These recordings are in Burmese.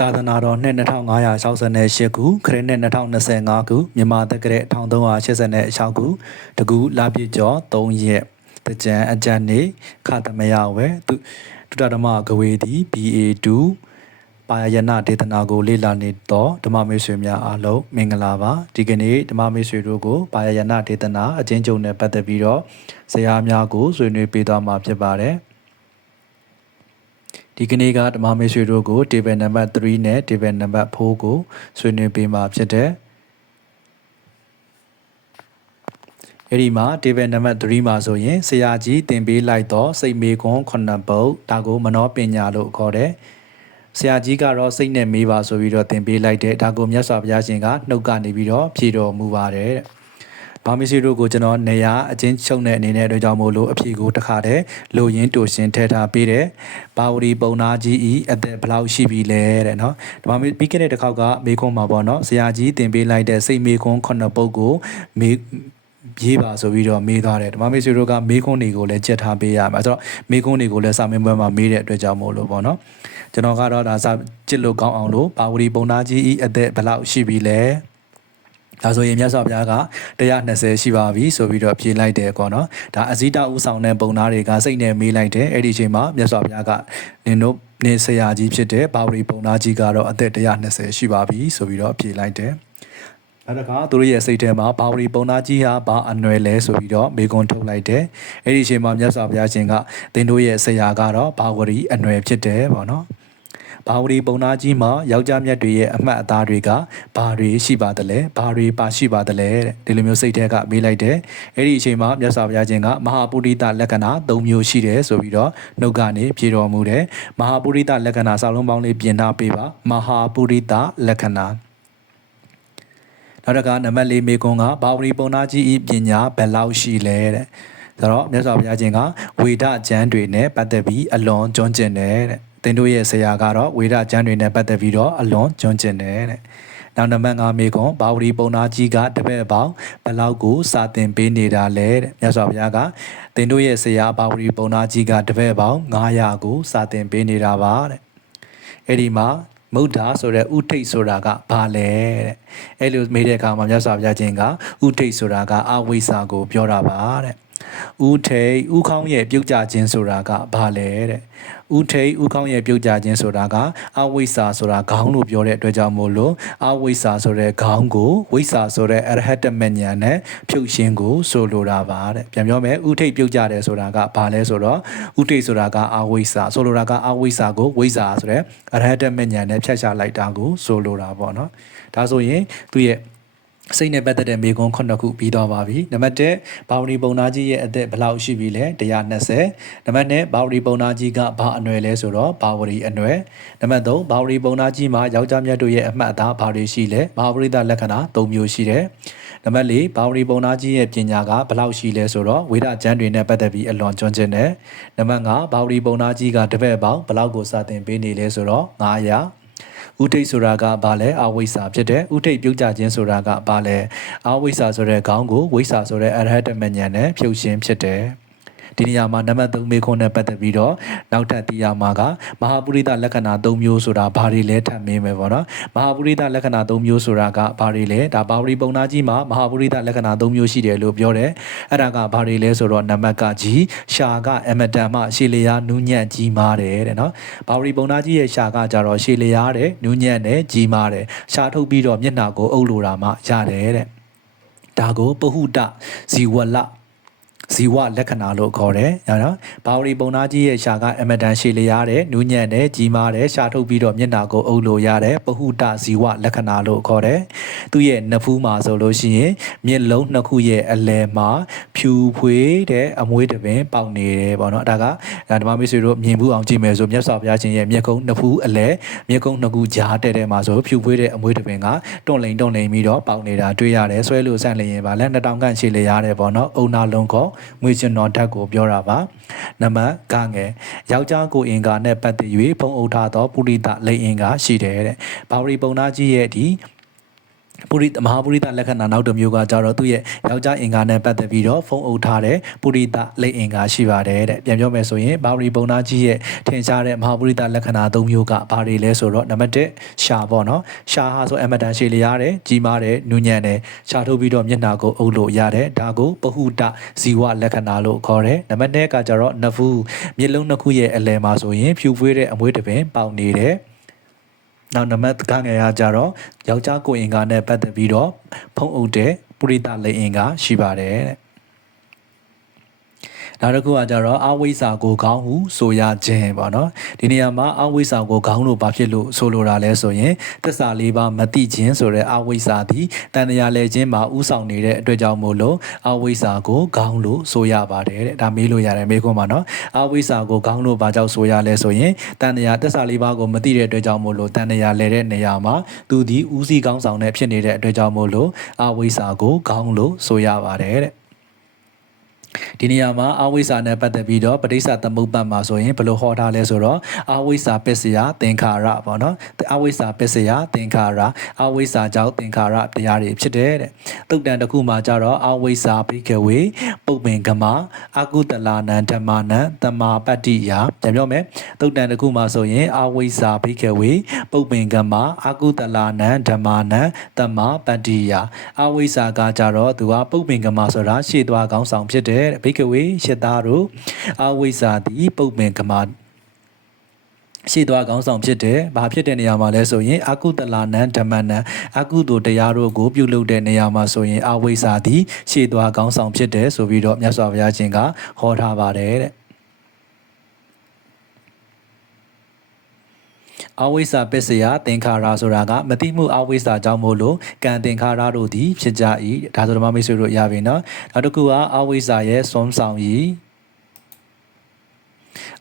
သာသနာတော်နှစ်2568ခုခရစ်နှစ်2025ခုမြန်မာတက္ကရာ1386ခုတကူလာပြည့်ကျော်3ရက်တကြံအကြံနေခသမယဝဲသူဒုတဓမ္မကဝေသည် BA2 ပါယနာဒေသနာကိုလေ့လာနေတော့ဓမ္မမိတ်ဆွေများအားလုံးမင်္ဂလာပါဒီကနေ့ဓမ္မမိတ်ဆွေတို့ကိုပါယနာဒေသနာအချင်းချုပ်နဲ့ပတ်သက်ပြီးတော့ဇာတ်များကိုဆွေးနွေးပေးသွားမှာဖြစ်ပါတယ် ဒီကနေ့ကဓမ္မမိတ်ဆွေတို့ကို table number 3နဲ့ table number 4ကိုဆွေးနွေးပေးမှာဖြစ်တဲ့အဲ့ဒီမှာ table number 3မှာဆိုရင်ဆရာကြီးတင်ပေးလိုက်တော့စိတ်မေခွန်း9ပုတ်ဒါကိုမနောပညာလို့ခေါ်တယ်ဆရာကြီးကတော့စိတ်နဲ့မေးပါဆိုပြီးတော့တင်ပေးလိုက်တယ်ဒါကိုမြတ်စွာဘုရားရှင်ကနှုတ်ကနေပြီးတော့ဖြေတော်မူပါတယ်တဲ့ ဘာမစီတို့ကိုကျွန်တော်နေရာအချင်းချုပ်တဲ့အနေနဲ့အတွက်ကြောင့်မို့လို့အဖြေကိုတခါတည်းလိုရင်းတူရှင်ထည့်ထားပေးတယ်။ဘာဝရီပုံနာကြီးဤအသက်ဘယ်လောက်ရှိပြီလဲတဲ့နော်။ဒါမှပြီးခဲ့တဲ့တစ်ခေါက်ကမေခွန်းမှာပေါ့နော်။ဆရာကြီးတင်ပေးလိုက်တဲ့စိတ်မေခွန်းခုနှစ်ပုဒ်ကိုမေရေးပါဆိုပြီးတော့မေးသွားတယ်ဓမ္မမေဆွေတို့ကမေးခွန်းတွေကိုလည်းကြက်ထားပေးရမှာဆိုတော့မေးခွန်းတွေကိုလည်းစာမင်းပွဲမှာမေးတဲ့အတွက်ကြောင့်မို့လို့ပေါ့နော်ကျွန်တော်ကတော့ဒါစာကြစ်လို့ကောင်းအောင်လို့ဘာဝရီပုံနာကြီးဤအသက်ဘယ်လောက်ရှိပြီလဲ ဒါဆိုရင်မြတ်စွာဘုရားက120ရှိပါပြီဆိုပြီးတော့ဖြေလိုက်တယ်ပေါ့နော်ဒါအဇိတဥဆောင်တဲ့ပုံသားတွေကစိတ်နဲ့မေးလိုက်တယ်အဲ့ဒီအချိန်မှာမြတ်စွာဘုရားကနင်တို့နေဆရာကြီးဖြစ်တဲ့ဘာဝရီပုံသားကြီးကတော့အသက်120ရှိပါပြီဆိုပြီးတော့ဖြေလိုက်တယ်နောက်တစ်ခါသူတို့ရဲ့စိတ်ထဲမှာဘာဝရီပုံသားကြီးဟာဘာအနွယ်လဲဆိုပြီးတော့မေကွန်းထုတ်လိုက်တယ်အဲ့ဒီအချိန်မှာမြတ်စွာဘုရားရှင်ကသင်တို့ရဲ့ဆရာကတော့ဘာဝရီအနွယ်ဖြစ်တယ်ပေါ့နော် ဘာဝရီပုံနာကြီးမှာယောက်ျားမြတ်တွေရဲ့အမှတ်အသားတွေကဘာတွေရှိပါသလဲဘာတွေပါရှိပါသလဲတဲ့ဒီလိုမျိုးစိတ်ထဲကမေးလိုက်တယ်အဲ့ဒီအချိန်မှာမြတ်စွာဘုရားရှင်ကမဟာပုရိသလက္ခဏာ၃မျိုးရှိတယ်ဆိုပြီးတော့နှုတ်ကနေဖြေတော်မူတယ်မဟာပုရိသလက္ခဏာစာလုံးပေါင်းလေးပြင်ထားပေးပါမဟာပုရိသလက္ခဏာနောက်တစ်ခါနံပါတ်၄မေကွန်ကဘာဝရီပုံနာကြီးဤပညာဘယ်လောက်ရှိလဲတဲ့ဆိုတော့မြတ်စွာဘုရားရှင်ကဝေဒကျမ်းတွေနဲ့ပတ်သက်ပြီးအလွန်ကျွမ်းကျင်တယ်တဲ့ သင်တို့ရဲ့ဆရာကတော့ဝေဒကျမ်းတွေနဲ့ပတ်သက်ပြီးတော့အလွန်ကျွမ်းကျင်တယ်တဲ့နောက်နံပါတ်5မေကွန်ဘာဝရီပုံနာကြီးကတပည့်ပေါင်းဘယ်လောက်ကိုစာသင်ပေးနေတာလဲတဲ့မြတ်စွာဘုရားကသင်တို့ရဲ့ဆရာဘာဝရီပုံနာကြီးကတပည့်ပေါင်း900ကိုစာသင်ပေးနေတာပါတဲ့အဲ့ဒီမှာမုဒ္ဒါဆိုတဲ့ဥထိတ်ဆိုတာကဘာလဲတဲ့အဲ့လိုမေးတဲ့အခါမှာမြတ်စွာဘုရားရှင်ကဥထိတ်ဆိုတာကအဝိဇ္ဇာကိုပြောတာပါတဲ့ ဥထိတ်ဥခေါင်းရဲ့ပြုတ်ကြခြင်းဆိုတာကဘာလဲတဲ့ဥထိတ်ဥခေါင်းရဲ့ပြုတ်ကြခြင်းဆိုတာကအဝိဇ္ဇာဆိုတာခေါင်းလို့ပြောတဲ့အတွက်ကြောင့်မို့လို့အဝိဇ္ဇာဆိုတဲ့ခေါင်းကိုဝိဇ္ဇာဆိုတဲ့အရဟတမဉာဏ်နဲ့ဖြုတ်ရှင်းကိုဆိုလိုတာပါတဲ့ပြန်ပြောမယ်ဥထိတ်ပြုတ်ကြတယ်ဆိုတာကဘာလဲဆိုတော့ဥထိတ်ဆိုတာကအဝိဇ္ဇာဆိုလိုတာကအဝိဇ္ဇာကိုဝိဇ္ဇာဆိုတဲ့အရဟတမဉာဏ်နဲ့ဖြတ်ချလိုက်တာကိုဆိုလိုတာပေါ့နော်ဒါဆိုရင်သူ့ရဲ့ စိတ်နဲ့ပတ်သက်တဲ့မေကွန်း9ခုပြီးသွားပါပြီနံပါတ်1ဘာဝရီပုံနာကြီးရဲ့အသက်ဘယ်လောက်ရှိပြီလဲ120နံပါတ်2ဘာဝရီပုံနာကြီးကဘာအနွယ်လဲဆိုတော့ဘာဝရီအနွယ်နံပါတ်3ဘာဝရီပုံနာကြီးမှာယောက်ျားမြတ်တို့ရဲ့အမှတ်အသားဘာတွေရှိလဲမဟာပရိသလက္ခဏာ3မျိုးရှိတယ်နံပါတ်4ဘာဝရီပုံနာကြီးရဲ့ပညာကဘယ်လောက်ရှိလဲဆိုတော့ဝေဒကျမ်းတွေနဲ့ပတ်သက်ပြီးအလွန်ကျွမ်းကျင်တယ်နံပါတ်5ဘာဝရီပုံနာကြီးကတပည့်ပေါင်းဘယ်လောက်ကိုစတင်ပေးနေလဲဆိုတော့900 ဥထိတ်ဆိုတာကဘာလဲအဝိဇ္ဇာဖြစ်တယ်ဥထိတ်ပြုတ်ကြခြင်းဆိုတာကဘာလဲအဝိဇ္ဇာဆိုတဲ့ခေါင်းကိုဝိဇ္ဇာဆိုတဲ့အရဟတမဉဏ်နဲ့ဖြုတ်ရှင်းဖြစ်တယ် ဒီနေရာမှာနံပါတ်3မေခွန်းနဲ့ပတ်သက်ပြီးတော့နောက်ထပ်သိရမှာကမဟာပုရိသလက္ခဏာ3မျိုးဆိုတာဘာတွေလဲထပ်မင်းမယ်ပေါ့နော်မဟာပုရိသလက္ခဏာ3မျိုးဆိုတာကဘာတွေလဲဒါဘာဝရီပုံနာကြီးမှာမဟာပုရိသလက္ခဏာ3မျိုးရှိတယ်လို့ပြောတယ်အဲ့ဒါကဘာတွေလဲဆိုတော့နံပါတ်ကကြီးရှာကအမတန်မှရှေလျာနူးညံ့ကြီးမားတယ်တဲ့နော်ဘာဝရီပုံနာကြီးရဲ့ရှာကကြတော့ရှေလျာတဲ့နူးညံ့တယ်ကြီးမားတယ်ရှာထုတ်ပြီးတော့မျက်နှာကိုအုပ်လိုတာမှရတယ်တဲ့ဒါကိုပဟုတဇီဝလ ဇီဝလက္ခဏာလို့ခေါ်တယ်။နော်။ဘာဝရီပုံနာကြီးရဲ့ရှာကအမတန်ရှည်လျားတဲ့နူးညံ့တဲ့ကြီးမားတဲ့ရှာထုတ်ပြီးတော့မျက်နှာကိုအုပ်လို့ရတဲ့ပဟုတဇီဝလက္ခဏာလို့ခေါ်တယ်။သူ့ရဲ့နဖူးမှာဆိုလို့ရှိရင်မျက်လုံးနှစ်ခုရဲ့အလယ်မှာဖြူဖွေးတဲ့အမွေးတပင်ပေါက်နေတယ်ပေါ့နော်။ဒါကဓမ္မမိတ်ဆွေတို့မြင်ဘူးအောင်ကြည့်မယ်ဆိုမြတ်စွာဘုရားရှင်ရဲ့မျက်ကုံးနှစ်ဖူးအလယ်မျက်ကုံးနှစ်ခုကြားတဲ့တဲ့မှာဆိုဖြူဖွေးတဲ့အမွေးတပင်ကတွန့်လိန်တွန့်လိန်ပြီးတော့ပေါက်နေတာတွေ့ရတယ်။ဆွဲလို့ဆန့်လျင်ပါလဲနှစ်တောင်ခန့်ရှည်လျားတယ်ပေါ့နော်။အုံနာလုံးကောငွေကျွန်တော်ဓာတ်ကိုပြောတာပါနံပါတ်ကငယ်ယောက်ျားကိုအင်္ဂါနဲ့ပတ်သက်၍ဖုံအုပ်ထားသောပုရိသလိန်အင်္ဂါရှိတယ်တဲ့ဘာဝရီပုံနာကြီးရဲ့ဒီ ပုရိသမဟာပုရိသလက္ခဏာနောက်တစ်မျိုးကကြတော့သူ့ရဲ့ယောက်ျားအင်္ဂါနဲ့ပတ်သက်ပြီးတော့ဖုံးအုပ်ထားတဲ့ပုရိသလိတ်အင်္ဂါရှိပါတယ်တဲ့ပြန်ပြောမယ်ဆိုရင်ဘာဝရီပုံနာကြီးရဲ့ထင်ရှားတဲ့မဟာပုရိသလက္ခဏာ၃မျိုးကဘာတွေလဲဆိုတော့နံပါတ်1ရှာပေါ့နော်ရှာဟာဆိုအမတန်ရှည်လျားတယ်ကြီးမားတယ်နူးညံ့တယ်ရှာထုတ်ပြီးတော့မျက်နှာကိုအုပ်လို့ရတယ်ဒါကိုပဟုတဇီဝလက္ခဏာလို့ခေါ်တယ်နံပါတ်2ကကြတော့နဖူးမျက်လုံးနှစ်ခုရဲ့အလယ်မှာဆိုရင်ဖြူဖွေးတဲ့အမွေးတစ်ပင်ပေါက်နေတယ် နောက်နံပါတ်ကငယ်ရကြတော့ယောက်ျားကိုယ်အင်္ဂါနဲ့ပတ်သက်ပြီးတော့ဖုံးအုပ်တဲ့ပုရိသလိတ်အင်္ဂါရှိပါတယ်တဲ့ နောက်တစ်ခုကကြတော့အဝိဇ္ဇာကိုခေါင်းဟုဆိုရခြင်းပေါ့နော်ဒီနေရာမှာအဝိဇ္ဇာကိုခေါင်းလို့ဘာဖြစ်လို့ဆိုလိုတာလဲဆိုရင်သစ္စာလေးပါးမသိခြင်းဆိုတဲ့အဝိဇ္ဇာသည်တန်တရားလဲခြင်းမှာဥဆောင်နေတဲ့အတွက်ကြောင့်မို့လို့အဝိဇ္ဇာကိုခေါင်းလို့ဆိုရပါတယ်တဲ့ဒါမေးလို့ရတယ်မေးခွန်းပါနော်အဝိဇ္ဇာကိုခေါင်းလို့ဘာကြောင့်ဆိုရလဲဆိုရင်တန်တရားသစ္စာလေးပါးကိုမသိတဲ့အတွက်ကြောင့်မို့လို့တန်တရားလဲတဲ့နေရာမှာသူဒီဥစည်းကောင်းဆောင်တဲ့ဖြစ်နေတဲ့အတွက်ကြောင့်မို့လို့အဝိဇ္ဇာကိုခေါင်းလို့ဆိုရပါတယ်တဲ့ ဒီနေရာမှာအဝိဇ္ဇာနဲ့ပတ်သက်ပြီးတော့ပဋိစ္စသမုပ္ပတ်မှာဆိုရင်ဘယ်လိုဟောထားလဲဆိုတော့အဝိဇ္ဇာပစ္စယသင်္ခါရပေါ့နော်အဝိဇ္ဇာပစ္စယသင်္ခါရအဝိဇ္ဇာကြောင့်သင်္ခါရတရားတွေဖြစ်တယ်တဲ့တုတ်တန်တစ်ခုမှာကြတော့အဝိဇ္ဇာဘိကဝေပုပ္ပင်ကမအကုတလာနံဓမ္မနံတမာပတ္တိယပြန်ပြောမယ်တုတ်တန်တစ်ခုမှာဆိုရင်အဝိဇ္ဇာဘိကဝေပုပ္ပင်ကမအကုတလာနံဓမ္မနံတမာပတ္တိယအဝိဇ္ဇာကကြတော့သူကပုပ္ပင်ကမဆိုတာရှေ့သွားကောင်းဆောင်ဖြစ်တယ်တဲ့ဘိကဝေရှစ်သားတို့အဝိဇ္ဇာတိပုပ္ပင်ကမရှိသွားကောင်းဆောင်ဖြစ်တယ်။ဘာဖြစ်တဲ့နေရာမှာလဲဆိုရင်အကုတလာနံဓမ္မနံအကုသိုလ်တရားတို့ကိုပြုလုပ်တဲ့နေရာမှာဆိုရင်အဝိဇ္ဇာသည်ရှိသွားကောင်းဆောင်ဖြစ်တယ်ဆိုပြီးတော့မြတ်စွာဘုရားရှင်ကဟောထားပါတယ်တဲ့ အဝိဇ္ဇာပစ္စယသင်္ခါရဆိုတာကမတိမှုအဝိဇ္ဇာကြောင့်မို့လို့ကံသင်္ခါရတို့သည်ဖြစ်ကြ၏ဒါဆိုတော့မိတ်ဆွေတို့ရပြီနော်နောက်တစ်ခုကအဝိဇ္ဇာရဲ့စွမ်းဆောင်၏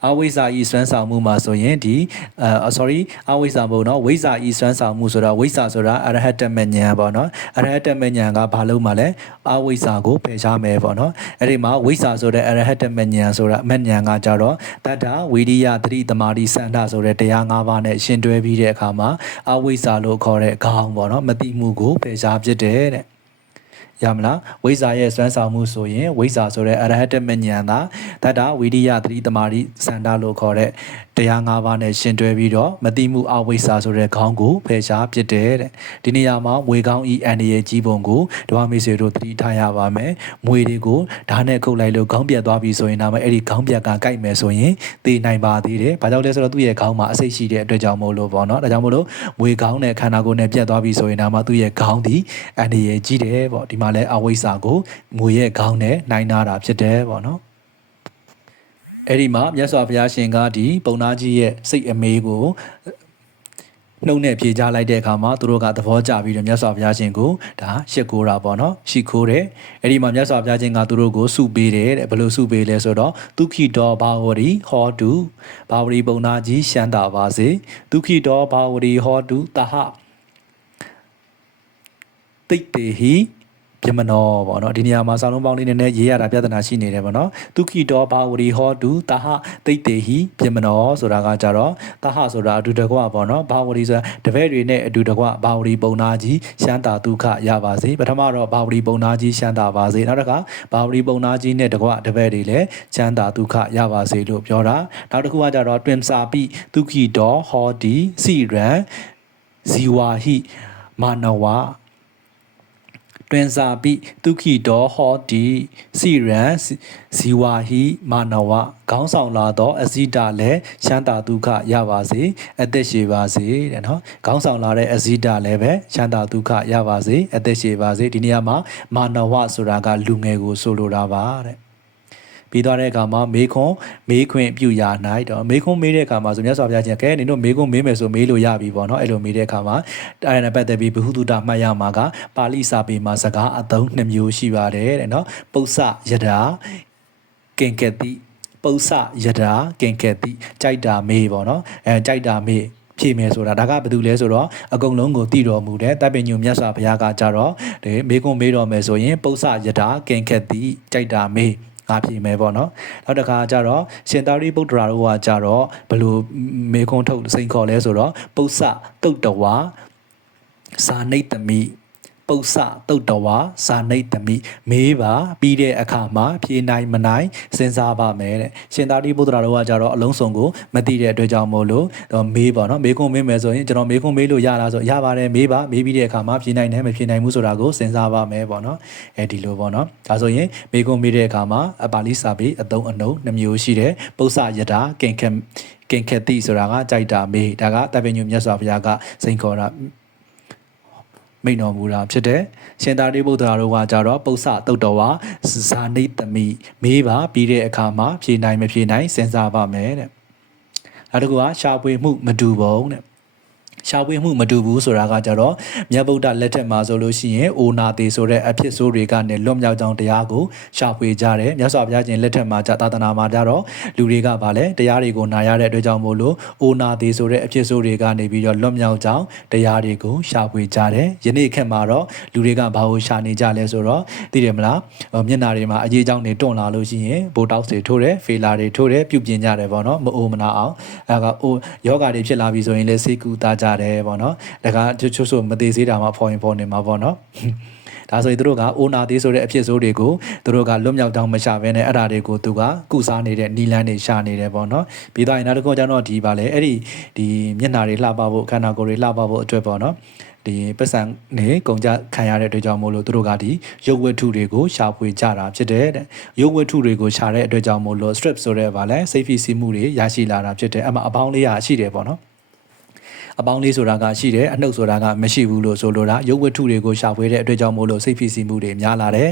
အဝိဇ္ဇာဤစွမ်းဆောင်မှုမှာဆိုရင်ဒီအာ sorry အဝိဇ္ဇာဘုံနော်ဝိဇ္ဇာဤစွမ်းဆောင်မှုဆိုတာဝိဇ္ဇာဆိုတာအရဟတမဉဏ်ပေါ့နော်အရဟတမဉဏ်ကဘာလို့မှလဲအဝိဇ္ဇာကိုဖယ်ရှားမယ်ပေါ့နော်အဲ့ဒီမှာဝိဇ္ဇာဆိုတဲ့အရဟတမဉဏ်ဆိုတာမဉဏ်ကကြတော့တတ္ထဝိရိယသတိတမာတိစန္ဒဆိုတဲ့တရား၅ပါးနဲ့ရှင်တွဲပြီးတဲ့အခါမှာအဝိဇ္ဇာလို့ခေါ်တဲ့ခေါင်းပေါ့နော်မတိမှုကိုဖယ်ရှားဖြစ်တယ်တဲ့ ရမလားဝိဇ္ဇာရဲ့စွမ်းဆောင်မှုဆိုရင်ဝိဇ္ဇာဆိုတဲ့အရဟတမဉဏ်သာတတ္တဝိရိယသတိတမာတိစန္ဒလို့ခေါ်တဲ့ တရား၅ပါးနဲ့ရှင်တွဲပြီးတော့မတိမှုအဝိဇ္ဇာဆိုတဲ့ခေါင်းကိုဖယ်ရှားပစ်တယ်တဲ့ဒီနေရာမှာမွေခေါင်းဤအန်ဒီရဲ့ကြီးပုံကိုဓမ္မမိတ်ဆွေတို့သတိထားရပါမယ်မွေတွေကိုဓာတ်နဲ့ခုတ်လိုက်လို့ခေါင်းပြတ်သွားပြီဆိုရင်ဒါမှအဲ့ဒီခေါင်းပြတ်ကကိုက်မယ်ဆိုရင်သေနိုင်ပါသေးတယ်ဘာကြောင့်လဲဆိုတော့သူ့ရဲ့ခေါင်းမှာအဆိပ်ရှိတဲ့အတွက်ကြောင့်မို့လို့ပေါ့နော်ဒါကြောင့်မို့လို့မွေခေါင်းနဲ့ခန္ဓာကိုယ်နဲ့ပြတ်သွားပြီဆိုရင်ဒါမှသူ့ရဲ့ခေါင်းဒီအန်ဒီရဲ့ကြီးတယ်ပေါ့ဒီမှာလဲအဝိဇ္ဇာကိုမွေရဲ့ခေါင်းနဲ့နိုင်နာတာဖြစ်တယ်ပေါ့နော် အဲ့ဒီမှာမြတ်စွာဘုရားရှင်ကဒီပုံနာကြီးရဲ့စိတ်အမေးကိုနှုတ်နဲ့ဖြေချလိုက်တဲ့အခါမှာသူတို့ကသဘောကျပြီးတော့မြတ်စွာဘုရားရှင်ကိုဒါရှစ်ကိုးတာပေါ့နော်ရှိခိုးတယ်အဲ့ဒီမှာမြတ်စွာဘုရားရှင်ကသူတို့ကိုစုပေးတယ်တဲ့ဘယ်လိုစုပေးလဲဆိုတော့ဒုက္ခိတောဘာဝရီဟောတုဘာဝရီပုံနာကြီးရှမ်းတာပါစေဒုက္ခိတောဘာဝရီဟောတုတဟတိတ်တေဟိ ပြမနောပေါ့နော်ဒီနေရာမှာစာလုံးပေါင်းလေးနည်းနည်းရေးရတာပြဿနာရှိနေတယ်ပေါ့နော်ဒုက္ခိတောဘာဝရီဟောတုတဟတိတ်တေဟိပြမနောဆိုတာကကြတော့တဟဆိုတာအတူတကွပေါ့နော်ဘာဝရီဆိုတာတပည့်တွေနဲ့အတူတကွဘာဝရီပုံနာကြီးရှမ်းတာဒုက္ခရပါစေပထမတော့ဘာဝရီပုံနာကြီးရှမ်းတာပါစေနောက်တစ်ခါဘာဝရီပုံနာကြီးနဲ့တကွတပည့်တွေလည်းရှမ်းတာဒုက္ခရပါစေလို့ပြောတာနောက်တစ်ခုကကြတော့တွင်စာပိဒုက္ခိတောဟောတိစိရံဇီဝါဟိမာနဝ တွင်စာပိတုခိတောဟောတိစိရန်ဇီဝါဟိမာနဝခေါင်းဆောင်လာသောအဇိတလည်းရှမ်းသာဒုက္ခရပါစေအသက်ရှည်ပါစေတဲ့နော်ခေါင်းဆောင်လာတဲ့အဇိတလည်းပဲရှမ်းသာဒုက္ခရပါစေအသက်ရှည်ပါစေဒီနေရာမှာမာနဝဆိုတာကလူငယ်ကိုဆိုလိုတာပါတဲ့ ပြီးသွားတဲ့အခါမှာမေခွန်းမေခွင့်ပြုရာ၌တော့မေခွန်းမေးတဲ့အခါမှာဆိုမြတ်စွာဘုရားရှင်ကဲနင်တို့မေခွန်းမေးမယ်ဆိုမေးလို့ရပြီပေါ့နော်အဲ့လိုမေးတဲ့အခါမှာအဲ့ဒါနဲ့ပတ်သက်ပြီးဘ ഹു တုတမှတ်ရမှာကပါဠိစာပေမှာစကားအသုံးနှစ်မျိုးရှိပါတယ်တဲ့နော်ပု္ပ္ပယတာကင်ကတိပု္ပ္ပယတာကင်ကတိကြိုက်တာမေးပေါ့နော်အဲကြိုက်တာမေးဖြေမယ်ဆိုတာဒါကဘာတူလဲဆိုတော့အကုန်လုံးကိုတည်တော်မူတဲ့တပ်ပင်ညုံမြတ်စွာဘုရားကကြတော့ဒီမေကွန်မေးတော်မယ်ဆိုရင်ပု္ပ္ပယတာကင်ကတိကြိုက်တာမေး ငါဖြေမယ်ပေါ့နော်နောက်တစ်ခါကျတော့ရှင်သာရိပုတ္တရာတို့ကကြတော့ဘလို့မေခွန်းထုတ်စိန်ခေါ်လဲဆိုတော့ပု္ပ္ပတုတ်တဝါစာနိတ္တမိ ပု္ပ္ပတုတ်တော်ဝါဇာနိတ်တမိမေးပါပြီးတဲ့အခါမှာဖြေနိုင်မနိုင်စဉ်းစားပါမယ်တဲ့ရှင်သာတိဗုဒ္ဓရာတော်ကကြတော့အလုံးစုံကိုမသိတဲ့အတွက်ကြောင့်မို့လို့တော့မေးပါနော်မေးခွန်းမေးမယ်ဆိုရင်ကျွန်တော်မေးခွန်းမေးလို့ရလားဆိုရပါတယ်မေးပါမေးပြီးတဲ့အခါမှာဖြေနိုင်တယ်မဖြေနိုင်ဘူးဆိုတာကိုစဉ်းစားပါမယ်ပေါ့နော်အဲဒီလိုပေါ့နော်ဒါဆိုရင်မေးခွန်းမေးတဲ့အခါမှာအပါဠိစာပေအသုံးအနှုန်းနှမျိုးရှိတယ်ပု္ပ္ပယတာကင်ခက်ကင်ခက်တိဆိုတာကကြိုက်တာမေးဒါကတပ်ပညုမြတ်စွာဘုရားကစိန်ခေါ်တာ မိန်တော်မူတာဖြစ်တယ်ရှင်သာရိပုတ္တရာတို့ကကြတော့ပု္ပ္ပတုတ်တော်ဝါဇာနိတမိမေးပါပြီးတဲ့အခါမှာဖြေနိုင်မဖြေနိုင်စဉ်းစားပါမယ်တဲ့နောက်တစ်ခုကရှားပွေမှုမတူပုံတဲ့ ရှားပွေမှုမတူဘူးဆိုတာကကြတော့မြတ်ဗုဒ္ဓလက်ထက်မှာဆိုလို့ရှိရင်အိုနာသေးဆိုတဲ့အဖြစ်ဆိုးတွေကနေလွတ်မြောက်ကြောင်းတရားကိုရှားပွေကြတယ်မြတ်စွာဘုရားရှင်လက်ထက်မှာじゃသာသနာမှာကြတော့လူတွေကဗာလဲတရားတွေကိုနာရတဲ့အတွက်ကြောင့်မို့လို့အိုနာသေးဆိုတဲ့အဖြစ်ဆိုးတွေကနေပြီးတော့လွတ်မြောက်ကြောင်းတရားတွေကိုရှားပွေကြတယ်ယနေ့ခေတ်မှာတော့လူတွေကဘာကိုရှာနေကြလဲဆိုတော့သိတယ်မလားဟိုမျက်နာတွေမှာအရေးကြောင်းတွေတွန့်လာလို့ရှိရင်ဘိုတောက်တွေထိုးတယ်ဖေလာတွေထိုးတယ်ပြုတ်ပြင်ကြတယ်ပေါ့နော်မအိုမနာအောင်အဲကအိုယောဂါတွေဖြစ်လာပြီဆိုရင်လည်းစေကူတာကြတယ်ပေါ့နော်ဒါကချို့ချို့ဆိုမသေးသေးတာမှဖော်ရင်ဖော်နေမှာပေါ့နော်ဒါဆိုရင်သူတို့ကအိုနာသေးဆိုတဲ့အဖြစ်ဆိုးတွေကိုသူတို့ကလွတ်မြောက်တောင်းမရှာဘဲနဲ့အဲ့ဒါတွေကိုသူကကုစားနေတဲ့နီလန်းတွေရှာနေတယ်ပေါ့နော်ပြီးတော့နောက်တစ်ခုကျတော့ဒီပါလေအဲ့ဒီဒီမျက်နာတွေလှပဖို့ခန္ဓာကိုယ်တွေလှပဖို့အတွက်ပေါ့နော်ဒီပတ်စံနေကုန်ကြခံရတဲ့အတွက်ကြောင့်မို့လို့သူတို့ကဒီရုပ်ဝတ္ထုတွေကိုရှာဖွေကြတာဖြစ်တယ်တဲ့ရုပ်ဝတ္ထုတွေကိုရှာတဲ့အတွက်ကြောင့်မို့လို့ strip ဆိုတဲ့ဗာလဲစိတ်ဖိစီးမှုတွေရရှိလာတာဖြစ်တယ်အမှအပေါင်းလေးရရှိတယ်ပေါ့နော် အပေါင်းလေးဆိုတာကရှိတယ်အနှုတ်ဆိုတာကမရှိဘူးလို့ဆိုလိုတာရုပ်ဝတ္ထုတွေကိုရှာဖွေတဲ့အတွက်ကြောင့်မို့လို့စိတ်ဖိစီးမှုတွေများလာတယ်